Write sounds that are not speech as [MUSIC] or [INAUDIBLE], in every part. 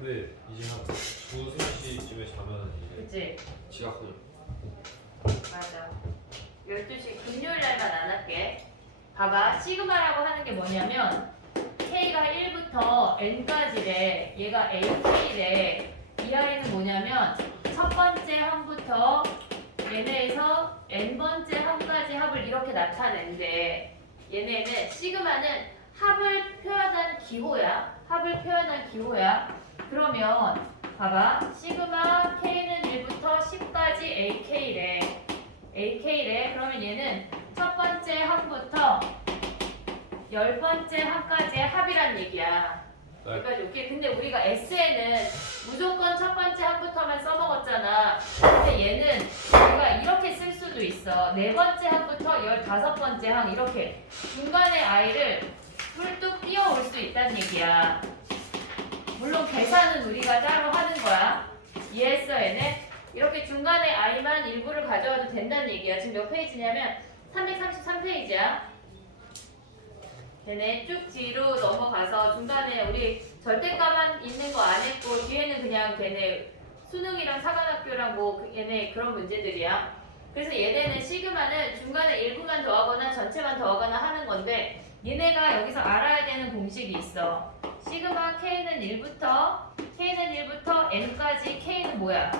근데 이제 한 2, 3시쯤에 자면 이제 그치? 지각하죠. 맞아. 12시 금요일 날만 안 할게. 봐봐. 시그마라고 하는 게 뭐냐면 K가 1부터 N까지래. 얘가 AK래. 이 아이는 뭐냐면 첫 번째 항부터 얘네에서 N번째 항까지 합을 이렇게 나타낸대. 얘네는 시그마는 합을 표현한 기호야. 합을 표현한 기호야. 그러면 봐봐. 시그마 K는 1부터 10까지 AK래. AK래. 그러면 얘는 첫 번째 항부터 열 번째 항까지의 합이란 얘기야. 네. 여기까지 오케이. 근데 우리가 S에는 무조건 첫 번째 항부터만 써먹었잖아. 근데 얘는 우리가 이렇게 쓸 수도 있어. 네 번째 항부터 열다섯 번째 항 이렇게 중간에 아이를 뿔뚝 띄워올 수 있다는 얘기야. 물론 계산은 우리가 따로 하는 거야. 이해했어 얘네? 이렇게 중간에 i만 일부를 가져와도 된다는 얘기야. 지금 몇 페이지냐면 333페이지야. 걔네 쭉 뒤로 넘어가서 중간에 우리 절대가만 있는 거 안 했고 뒤에는 그냥 걔네 수능이랑 사관학교랑 뭐 그- 얘네 그런 문제들이야. 그래서 얘네는 시그마는 중간에 일부만 더하거나 전체만 더하거나 하는 건데 얘네가 여기서 알아야 되는 공식이 있어. 시그마 K는 1부터 K는 1부터 N까지 K는 뭐야?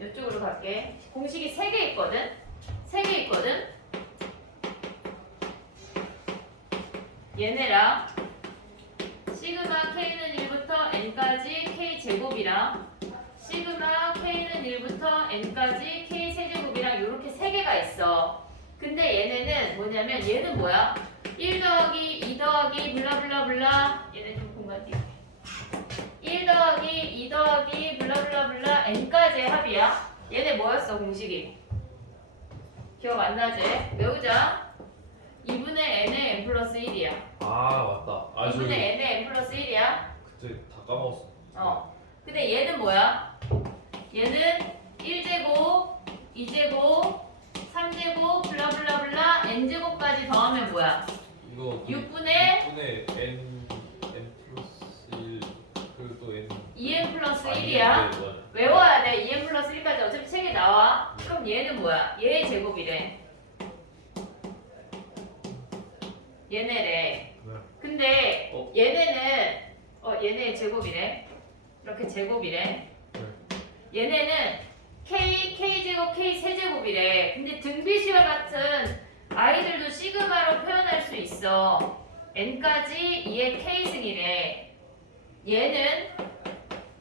이쪽으로 갈게. 공식이 3개 있거든? 3개 있거든? 얘네랑 시그마 K는 1부터 N까지 K 제곱이랑 시그마 K는 1부터 N까지 K 세제곱이랑 이렇게 세 개가 있어. 근데 얘네는 뭐냐면 얘는 뭐야? 1 더하기 2 더하기 블라블라블라 얘네 좀 공간 띄1 더하기 2 더하기 블라블라블라 N까지의 합이야. 얘네 뭐였어 공식이? 기억 안 나지? 외우자. 2분의 N의 N 플러스 1이야. 아 맞다. 아 2분의 저기 N의 N 플러스 1이야. 그때 다 까먹었어. 어. 근데 얘는 뭐야? 얘는 1제곱, 2제곱, 3제곱, 블라블라블라, n제곱까지 뭐야? 이거 6분의 6분의 n n 플러스 1 그리고 또 n 2n 플러스 아, 1이야. 네, 맞아. 외워야 돼. 2n 플러스 1까지 어차피 책에 나와. 그럼 얘는 뭐야? 얘의 제곱이래. 얘네래. 네. 근데 어? 얘네는 어 얘네 제곱이래. 이렇게 제곱이래. 얘네는 k k 제곱 k 세제곱이래. 근데 등비수열 같은 아이들도 시그마로 표현할 수 있어. n까지 2의 k승이래. 얘는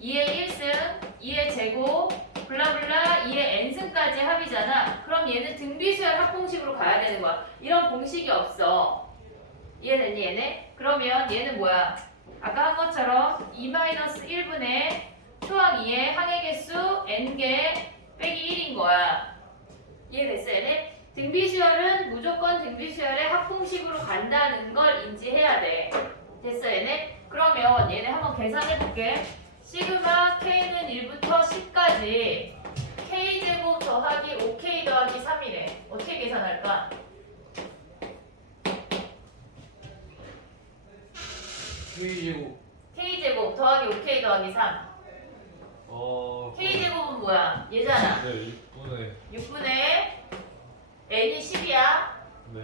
2의 1승, 2의 제곱, 블라블라 2의 n승까지 합이잖아. 그럼 얘는 등비수열 합공식으로 가야 되는 거야. 이런 공식이 없어. 이해됐니 얘네? 그러면 얘는 뭐야? 아까 한 것처럼 2-1분의 초항 2의 항의 개수 n개 빼기 1인 거야. 이해됐어 얘네? 등비수열은 무조건 등비수열의 합공식으로 간다는 걸 인지해야 돼. 됐어 얘네? 그러면 얘네 한번 계산해볼게. 시그마 k는 1부터 10까지 k제곱 더하기 5k 더하기 3이래. 어떻게 계산할까? K제곱 k제곱 더하기 5k 더하기 3. 어 k제곱은 뭐야? 얘잖아. 네 6분의 6분의 n이 10이야. 네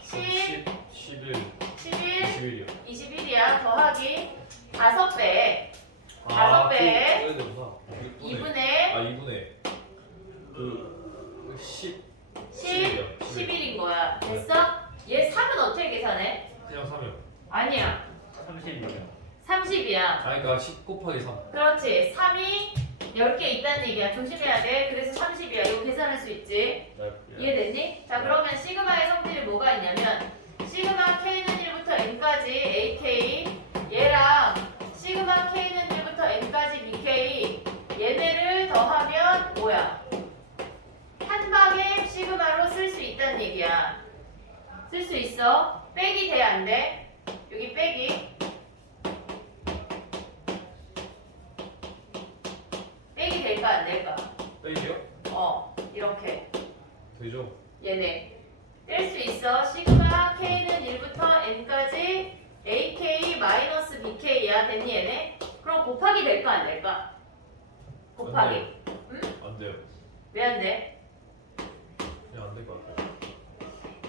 10, 11 11, 21이요. 21이야. 더하기 5배. 아, 다섯 배. 써야 되구나. 2분의 아 2분의 그 10. 10, 11인 거야. 됐어? 얘 3은 어떻게 계산해? 그냥 3이요. 아니야. 30이요. 30이야. 아 그러니까 10 곱하기 3. 그렇지. 3이 10개 있다는 얘기야. 조심해야 돼. 그래서 30이야. 이거 계산할 수 있지. 이해됐니? 자 그러면 시그마의 성질이 뭐가 있냐면 시그마 K는 1부터 N까지 AK 얘랑 시그마 K는 1부터 N까지 BK 얘네를 더하면 뭐야? 한 방에 시그마로 쓸 수 있다는 얘기야. 쓸 수 있어. 빼기 돼 안 돼? 여기 빼기. 빼기 될까 안 될까? 빼기요? 어 이렇게. 되죠. 얘네 뗄 수 있어 시그마 k는 1부터 n까지 ak 마이너스 bk야 됐니 얘네? 그럼 곱하기 될까 안 될까? 곱하기. 안 돼요. 왜 안 돼? 그냥 안 될 것 같아요.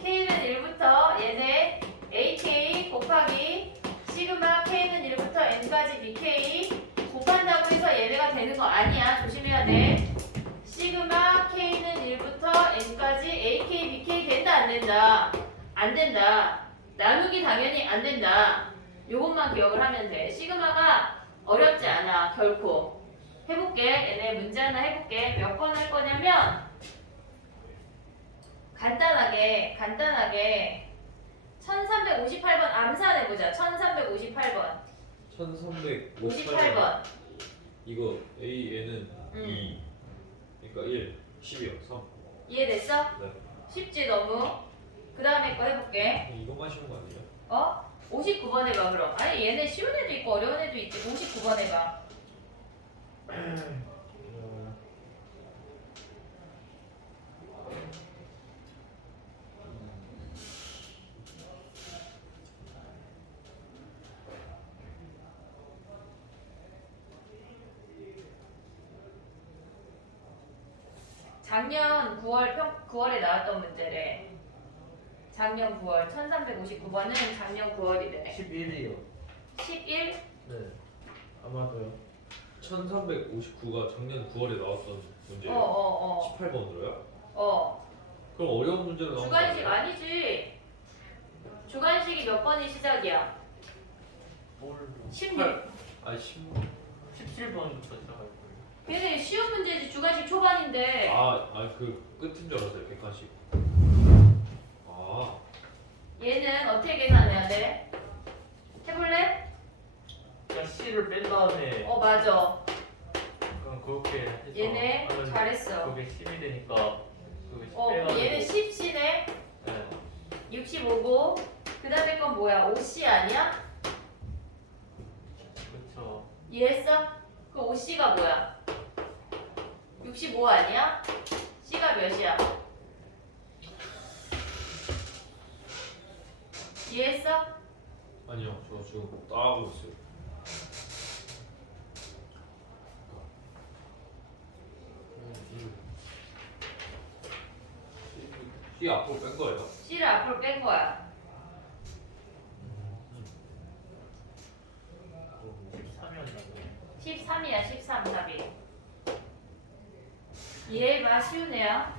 K는 1부터 얘네 AK 곱하기 시그마 K는 1부터 N까지 BK 곱한다고 해서 얘네가 되는 거 아니야. 조심해야 돼. 시그마 K는 1부터 N까지 AK, BK 된다 안 된다? 안 된다. 나누기 당연히 안 된다. 요것만 기억을 하면 돼. 시그마가 어렵지 않아. 결코. 해볼게. 얘네 문제 하나 해볼게. 몇 번 할 거냐면 간단하게 간단하게 1358번 암산해 보자 1358번 1358번. 58번 이거 AN은 음. 2. 그러니까 1, 10이요. 3. 이해됐어? 네. 쉽지 너무 그 다음에 거 해볼게 이것만 쉬운 거 아니에요? 어? 59번 해봐 그럼 아니 얘네 쉬운 애도 있고 어려운 애도 있지 59번 해봐 [CLEARS THROAT] 작년 9월 평 9월에 나왔던 문제래 작년 9월 1359번은 작년 9월이래 11이요. 11 네. 아마도요. 1359가 작년 9월에 나왔던 문제예요. 어어어 18번으로요? 어. 그럼 어려운 문제로 나온 거 주관식? 아니지 주관식이 몇 번이 시작이야? 뭘? 16 아니 10. 17번부터 시작할 거예요. 걔네 쉬운 문제지 주관식 초반인데 아, 아니 그 끝인 줄 알았어요. 객관식. 아, 얘는 어떻게 계산해야 돼? 해볼래? 그냥 C를 뺀 다음에 어 맞아 그냥 그렇게 해서 얘네 하면 잘했어 그게 10이 되니까 그게 10 어 빼가지고 얘는 10C네 네. 65고 그 다음에 건 뭐야 5C 아니야? 그렇죠. 이해했어? 그 5C가 뭐야? 65 아니야? C가 몇이야? 이해했어? 아니요. 저 지금 따고 있어요. C 앞으로 뺀 거예요? C를 앞으로 뺀 거야 13이었나고요. 13이야 13 이해해봐 쉬운 애야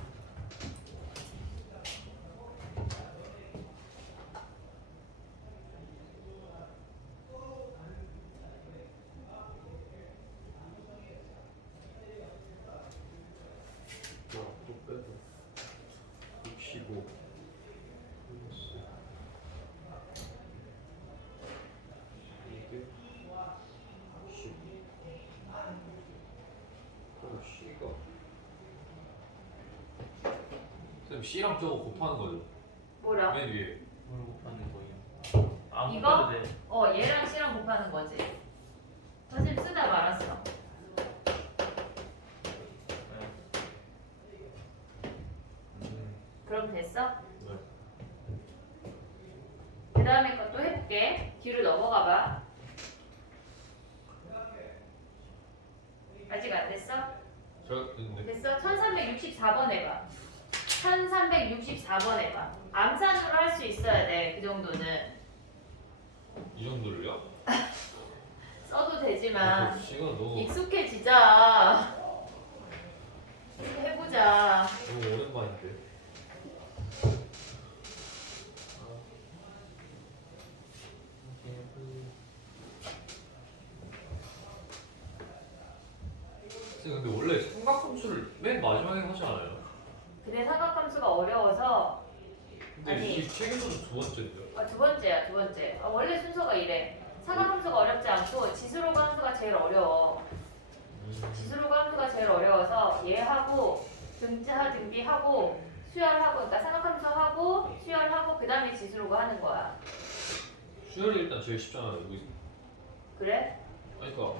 또 빼도 65 플러스 이게 10 그럼 C가 선생님 C랑 저거 곱하는 거죠? 뭐라? 맨 위에 뭘 곱하는 거예요? 안 이거? 돼. 어 얘랑 C랑 곱하는 거지 선생님 쓰다 말았어 네. 음, 그럼 됐어? 네. 그 다음에 거 또 해볼게 뒤로 넘어가 봐 아직 안 됐어? 저 근데 됐어? 1364번 해봐 1364번 해봐 암산으로 할 수 있어야 돼 그 정도는 이 정도를요? [LAUGHS] 써도 아, 되지만 그 시간 너무 익숙해지자 해보자 너무 오랜만인데. 근데 원래 삼각함수를 맨 마지막에 하지 않아요? 근데 삼각함수가 어려워서 근데 아니. 이 책에서는 두 번째인데요? 아, 두 번째야 두 번째 아, 원래 순서가 이래 삼각함수가 어렵지 않고 지수로그 함수가 제일 어려워 지수로그 함수가 제일 어려워서 얘하고 등차 등비하고 수열하고 그러니까 삼각함수하고 수열하고 그 다음에 지수로그 하는 거야 수열이 일단 제일 쉽잖아요. 여기. 그래? 아니 그러니까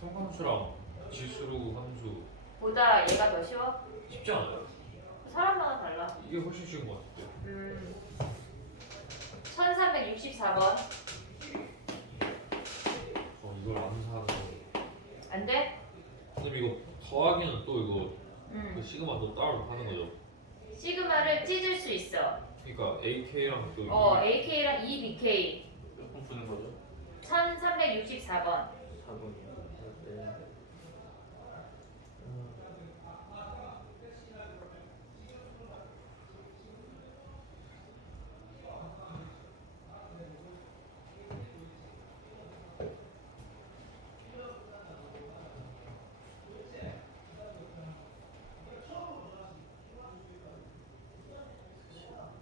삼각함수랑 지수로 함수 보다 얘가 더 쉬워? 쉽지 않아요? 사람마다 달라 이게 훨씬 쉬운 것 같은데. 음. 1364번 어 이걸 암산하는 거. 안 돼? 근데 이거 더하기는 또 이거 그 음. 시그마 또 따로 하는 거죠. 시그마를 찢을 수 있어. 그러니까 AK랑 또 어, AK랑 EBK 몇번 푸는 거죠? 1364번. 4번이요. 네. 음,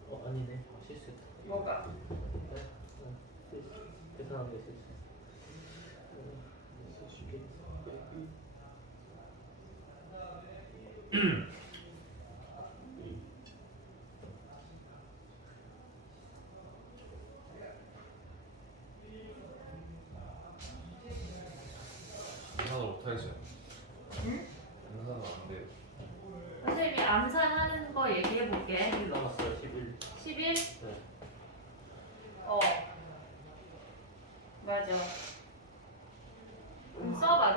어 아니네 실수했다. 뭐가? 네, 네, 실수. 계산한 게 실수. 어, 실수. 암산을 못 하겠어요. 응? 암산은 안 돼요. 선생님이 암산하는 거 얘기해 볼게. 11 남았어요. 11. 11? 네. 어. 맞아. 그럼 써봐.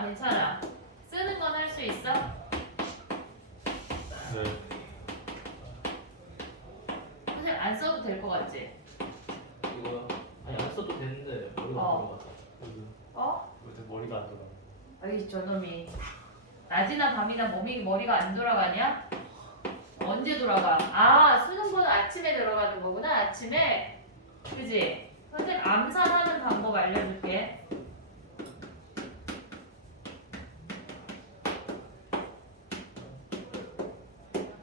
괜찮아. 괜찮아. 쓰는 건 할 수 있어? 네. 선생님 안 써도 될 것 같지? 이거 아니 안 써도 되는데 머리가 어. 안 들어갔다. 어? 요새 머리가 안 들어가. 아이 저놈이 낮이나 밤이나 몸이 머리가 안 돌아가냐? 언제 돌아가? 아 수능 보는 아침에 들어가는 거구나 아침에 그지? 선생님 암산하는 방법 알려줄게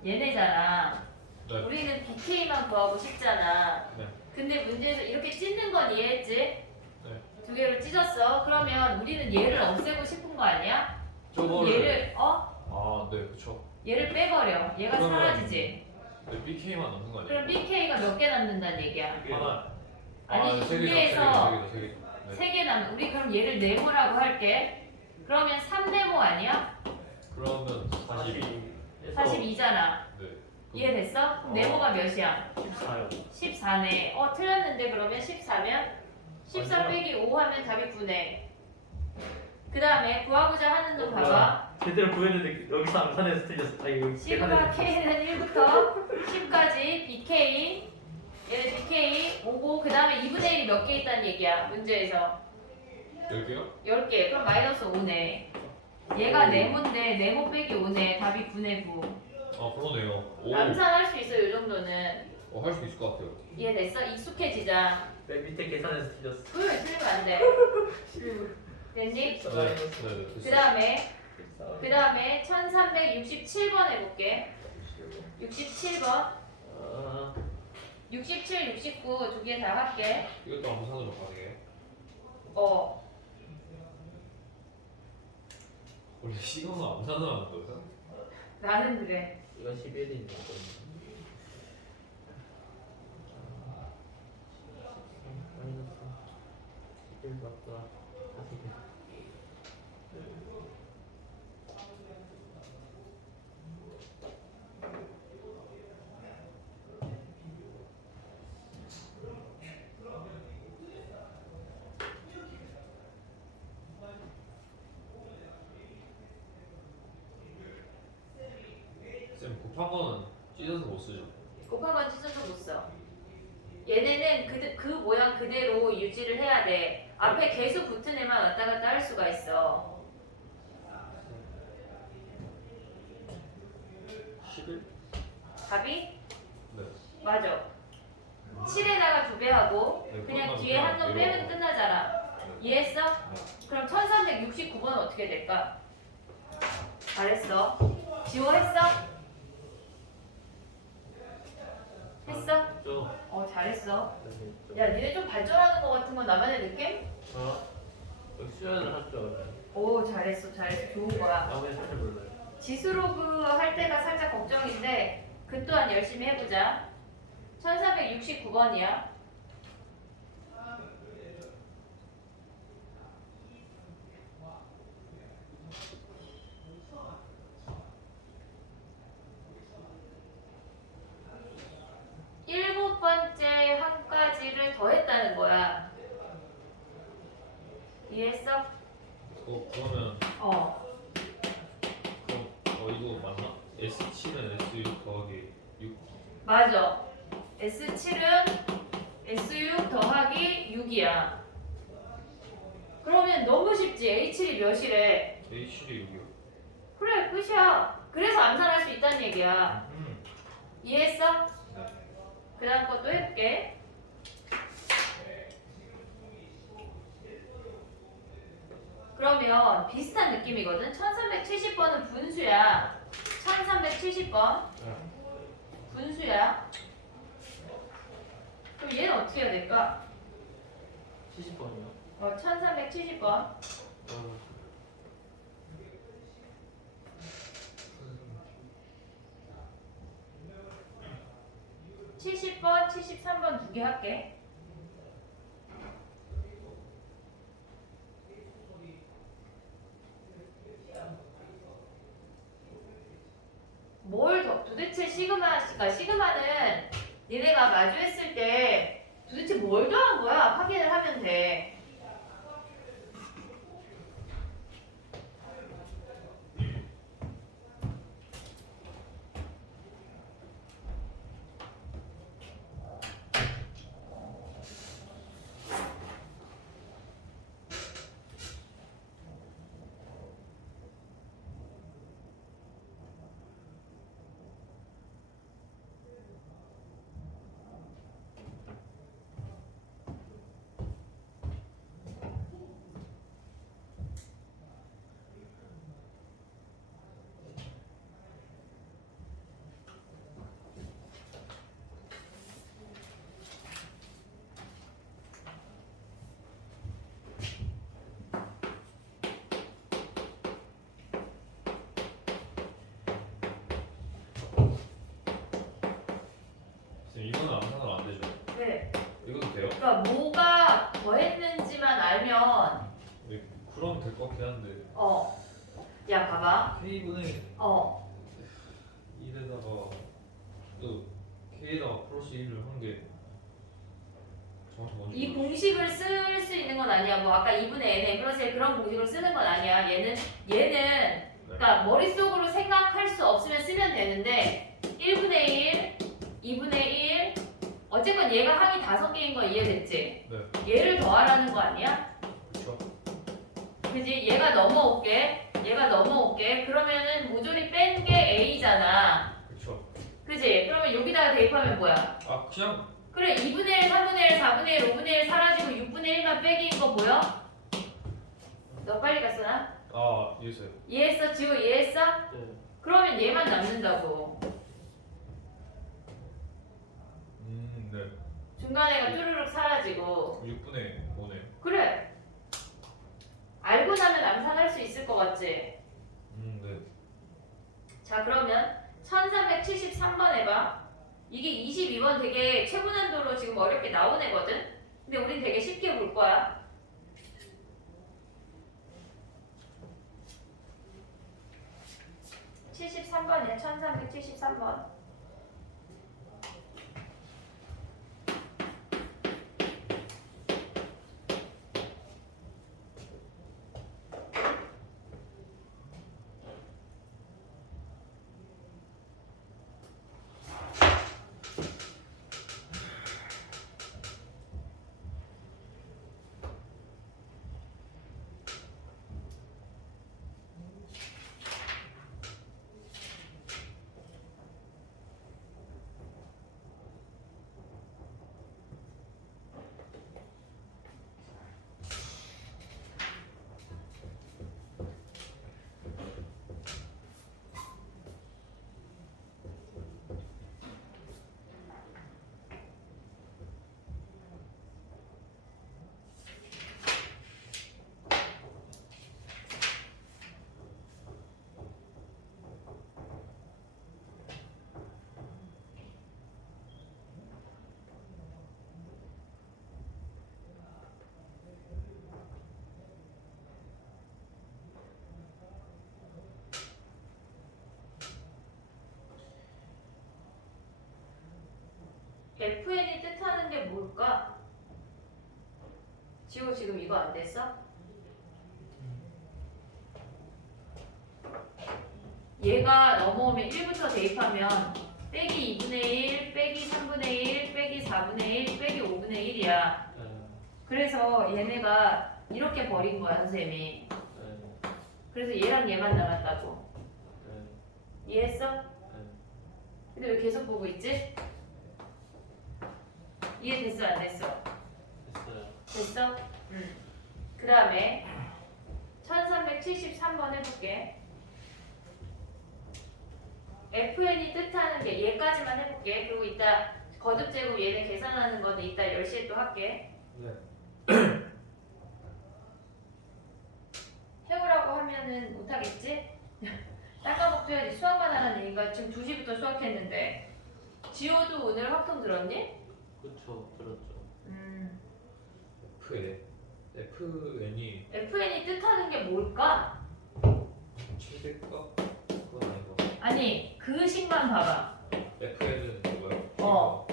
얘네잖아 네. 우리는 BK만 구하고 싶잖아 네. 근데 문제에서 이렇게 찢는 건 이해했지? 네. 두 개로 찢었어 그러면 우리는 얘를 없애고 싶은 거 아니야? 저거를 얘를 어? 아, 네, 그렇죠. 얘를 빼버려. 얘가 그러면- 사라지지. 네, BK만 남는 거 아니에요? 그럼 BK가 몇 개 남는다는 얘기야. 하나. 아니, 세두 개죠, 개에서 세 개죠, 세 개죠, 세 개죠. 네. 세 개 남는. 우리 그럼 얘를 네모라고 할게. 그러면 3네모 아니야? 그러면 40. 42잖아. 네. 이해됐어? 그럼 네모가 몇이야? 14요. 14네. 어, 틀렸는데 그러면 14면 14 아니야. 빼기 5 하면 답이 9네. 그 다음에 구하고자 하는 놈 봐봐. 제대로 구했는데 여기서 암산해서 틀렸어. 아 이거 시그마 K는 1부터 10까지 BK 얘는 BK 오고 그 다음에 2분의 1이 몇 개 있다는 얘기야 문제에서 10개요? 10개 그럼 마이너스 5네 얘가 네모인데 네모 빼기 5네 답이 9네 9 아, 그러네요. 오. 암산할 수 있어 이 정도는 어, 할수 있을 것 같아요. 이해됐어? 익숙해지자 맨 밑에 계산해서 틀렸어. 그 틀리면 안돼 [LAUGHS] 됐니? 네, 네, 네. 그 됐어요. 다음에 그 다음에 1367번 해볼게 67번 아, 67, 69 두 개 다 할게 이것도 암산으로 가능해요? 어 원래 시그마 암산을 하는 거예요? 나는 그래 이거 11이네. 마이너스 11 맞다. 곱한 거는 찢어서 못 쓰죠. 곱한 건 찢어서 못 써. 얘네는 그, 그 모양 그대로 유지를 해야 돼. 앞에 계속 붙은 애만 왔다 갔다 할 수가 있어. 11? 답이? 네. 맞아. 7에다가 두 배 하고 네, 그냥 그것만 뒤에 한 놈 그냥 빼면 내려가고. 끝나잖아. 네. 이해했어? 네. 그럼 1369번은 어떻게 될까? 잘했어. 지워 했어? 했어? 좀. 어 잘했어. 좀. 야 니네 좀 발전하는 것 같은 건 나만의 어? 수연을 할줄 알아요. 오 잘했어 잘했어 좋은 거야. 나머지 살짝 몰라요. 지수로그 할 때가 살짝 걱정인데 그 또한 열심히 해보자. 1369번이야. 일곱 번째 한 가지를 더했다는 거야. 이해했어? 어 그러면 어. 그럼 어 이거 맞나? S7은 S6 더하기 6 맞아. S7은 S6 더하기 6이야. 그러면 너무 쉽지. A7이 몇이래? A7이 6이요 그래, 끝이야. 그래서 암산할 수 있다는 얘기야. 음. 이해했어? 네. 그 다음 것도 해볼게. 그러면 비슷한 느낌이거든. 1370번은 분수야. 1370번 분수야. 그럼 얘는 어떻게 해야 될까? 70번이요? 어, 1370번. 어, 70번, 73번 두 개 할게. 뭘 더, 도대체 시그마, 그러니까 시그마는 니네가 마주했을 때 도대체 뭘 더한 거야? 확인을 하면 돼. 선생님 이거는 암산으로 안 되죠? 네. 이것도 돼요? 그러니까 뭐가 더했는지만 알면, 네, 그럼 될 것 같긴 한데 어. 야, 봐봐. K분의 어. 1에다가 또 K에다가 플러스 1을 한 게 정확히 뭔지 이 모르겠어요. 공식을 쓸 수 있는 건 아니야. 뭐 아까 2분의 n, n 플러스 1 그런 공식을 쓰는 건 아니야. 얘는 얘는 그러니까 머릿속으로 생각할 수 없으면 쓰면 되는데 1분의 1, 2분의 1 어쨌건 얘가 항이 다섯 개인 거 이해됐지? 네. 얘를 더하라는 거 아니야? 그쵸? 그지? 얘가 넘어올게. 얘가 넘어올게. 그러면은 모조리 뺀 게 a잖아. 그쵸? 그지? 그러면 여기다가 대입하면 뭐야? 아 그냥 그래 2분의 1, 3분의 1, 4분의 1, 5분의 1 사라지고 6분의 1만 빼기인 거 보여? 너 빨리 갔어 나? 아 이해했어요 이해했어? 지호 이해했어? 네. 그러면 얘만 남는다고 음네 중간에가 쭈르륵 사라지고. 6분의 5네. 그래. 알고 나면 암산할 수 있을 것 같지? 음 네. 자 그러면 1373번 해봐. 이게 22번 되게 최고 난도로 지금 어렵게 나온 애거든? 근데 우린 되게 쉽게 볼 거야. 73번이야. 1373번 FN이 뜻하는 게 뭘까? 지호 지금 이거 안 됐어? 얘가 넘어오면 1부터 대입하면 빼기 2분의 1, 빼기 3분의 1, 빼기 4분의 1, 빼기 5분의 1이야. 그래서 얘네가 이렇게 버린 거야, 선생님이. 그래서 얘랑 얘만 남았다고. 네. 이해했어? 네. 근데 왜 계속 보고 있지? 이해됐어, 안 됐어? 됐어요. 됐어? 응. 그 다음에 1373번 해볼게. FN이 뜻하는 게 얘까지만 해볼게. 그리고 이따 거듭 제곱 얘네 계산하는 거는 이따 10시에 또 할게. 네. [CLEARS THROAT] 해오라고 하면은 못하겠지? 딴 과목도 해야지. 수학만 하라는 얘기가 지금 2시부터 수학했는데. 지호도 오늘 확통 들었니? 그쵸. 들었죠. 음. FN FN이 FN이 뜻하는 게 뭘까? 최대값 그건 아닌 거. 아니, 그 식만 봐봐. FN은 뭐가요? 어.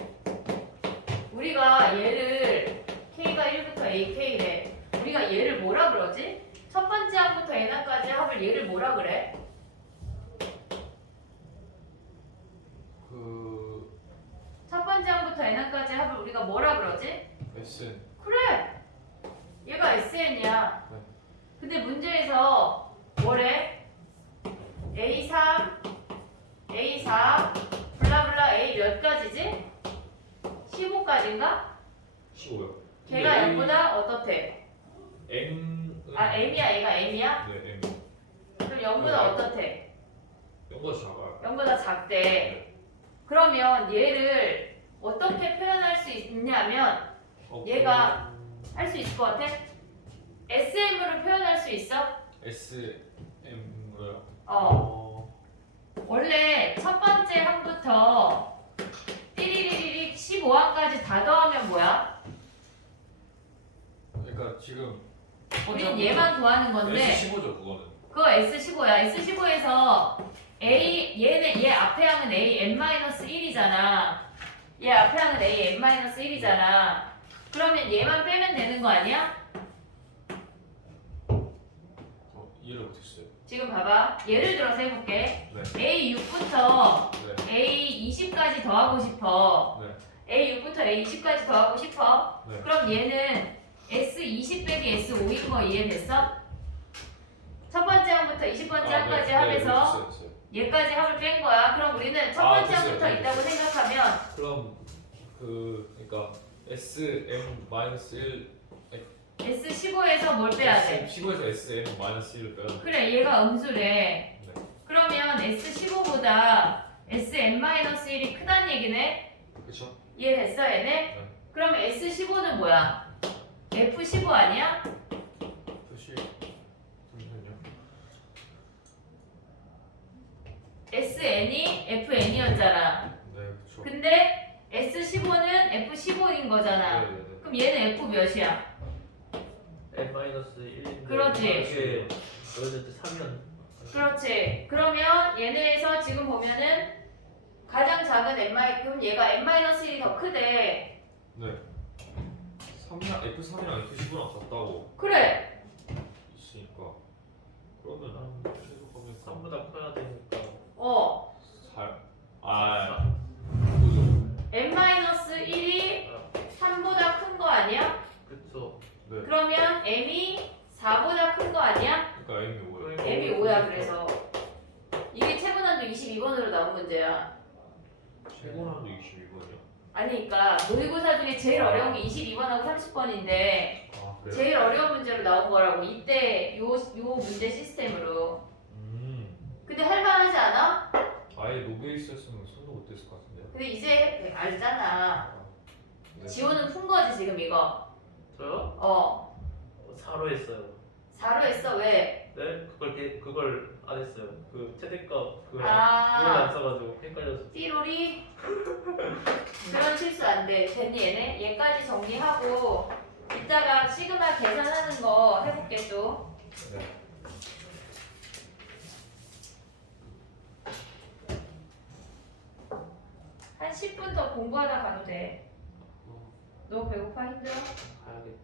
우리가 얘를 K가 1부터 A, K래. 우리가 얘를 뭐라 그러지? 첫 번째 항부터 n항까지 합을 얘를 뭐라 그래? 그 항부터 n항까지 합을 우리가 뭐라 그러지? SN 그래! 얘가 SN이야. 네. 근데 문제에서 뭐래? A3, A4, 블라블라 A 몇 가지지? 15가지인가? 15요. 걔가 0보다 어떻대? M은 아, M이야, 얘가 M이야? 네 M. 그럼 0보다 어떻대? 0보다 작아요. 0보다 작대. 그러면 얘를 어떻게 표현할 수 있냐면 어, 얘가 할 수 있을 것 같아? SM으로 표현할 수 있어? SM으로요. 어. 원래 첫 번째 항부터 띠리리리리 15항까지 다 더하면 뭐야? 그러니까 지금 우린 얘만 구하는 건데 S15죠 그거는. 그거 S15야. S15에서 A 얘는 얘 앞에 항은 A n-1이잖아. 얘 앞에 항은 A n-1이잖아. 그러면 얘만 빼면 되는 거 아니야? 어, 이해를 못했어요. 지금 봐봐. 예를 들어서 해볼게. 네. A6부터 네. A20까지 더하고 싶어. 네. A6부터 A20까지 더하고 싶어. 네. 그럼 얘는 S20 빼기 S5인 거 이해됐어? 첫 번째 항부터 20번째 항까지 네, 합해서 네, 됐어요, 됐어요. 얘까지 합을 뺀 거야. 그럼 우리는 첫 아, 번째 됐어요. 항부터 네, 있다고 생각하면 그럼 그 그러니까 SM 마이너스 1 S15에서 뭘 빼야 돼? 15에서 SM 마이너스 1을 빼야 돼. 그래, 얘가 음수래. 네. 그러면 S15보다 SM-1이 크다는 얘기네? 그렇죠? 이해됐어, 얘네? 네. 그러면 S15는 뭐야? F15 아니야? 표시 잠시만요. SN이 FN이었잖아. 네, 그렇죠. 근데 S15는 F15인 거잖아. 네, 네, 네. 그럼 얘는 F 몇이야? n-1인데 그렇지. 이게 여기서 3이었 그렇지. 그러면 얘네에서 지금 보면은 가장 작은 n 그럼 얘가 n-1이 더 크대. 네. 3이랑 F3이랑 F15랑 같다고 그래. 있으니까 그러면 최소 가면 3보다 커야 어. 4 아, 그죠? n-1이 3보다 큰 거 아니야? 그쵸 네. 그러면 m이 4보다 큰 거 아니야? 그러니까 M이 뭐예요? m이 5야 그래서. 이게 최고난도 22번으로 나온 문제야. 최고난도 22번이요? 아니 그러니까 모의고사 중에 제일 어려운 게 22번하고 30번인데 아, 그래요? 제일 어려운 문제로 나온 거라고 이때 요, 요 문제 시스템으로 음. 근데 할만하지 않아? 아예 노베 있었으면 손도 못 댔을 것 같은데요? 근데 이제 알잖아 네. 지호는 푼 거지 지금 이거 저요? 어 4로 했어요 4로 했어 왜? 네? 그걸 게- 그걸 안 했어요 그 최대값 그걸 그걸 아 안 써가지고 헷갈려서 띠로리 그런 실수 안 돼 됐니 얘네? 얘까지 정리하고 이따가 시그마 계산하는 거 해볼게 또 네. 한 10분 더 공부하다 가도 돼. 너 배고파 힘들어? 가야겠다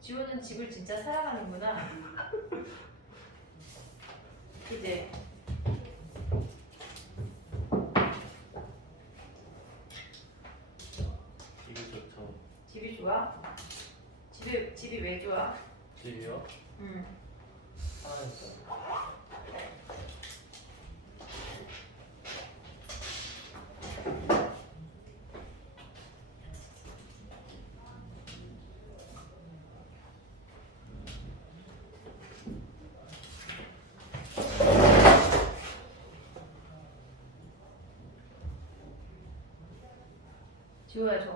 지호는 집을 진짜 사랑하는구나. 이제 집이 좋죠. 집이 좋아? 집이 집이 왜 좋아? 집이요? 음. 지 호야 저거 한 번만 꺼줘.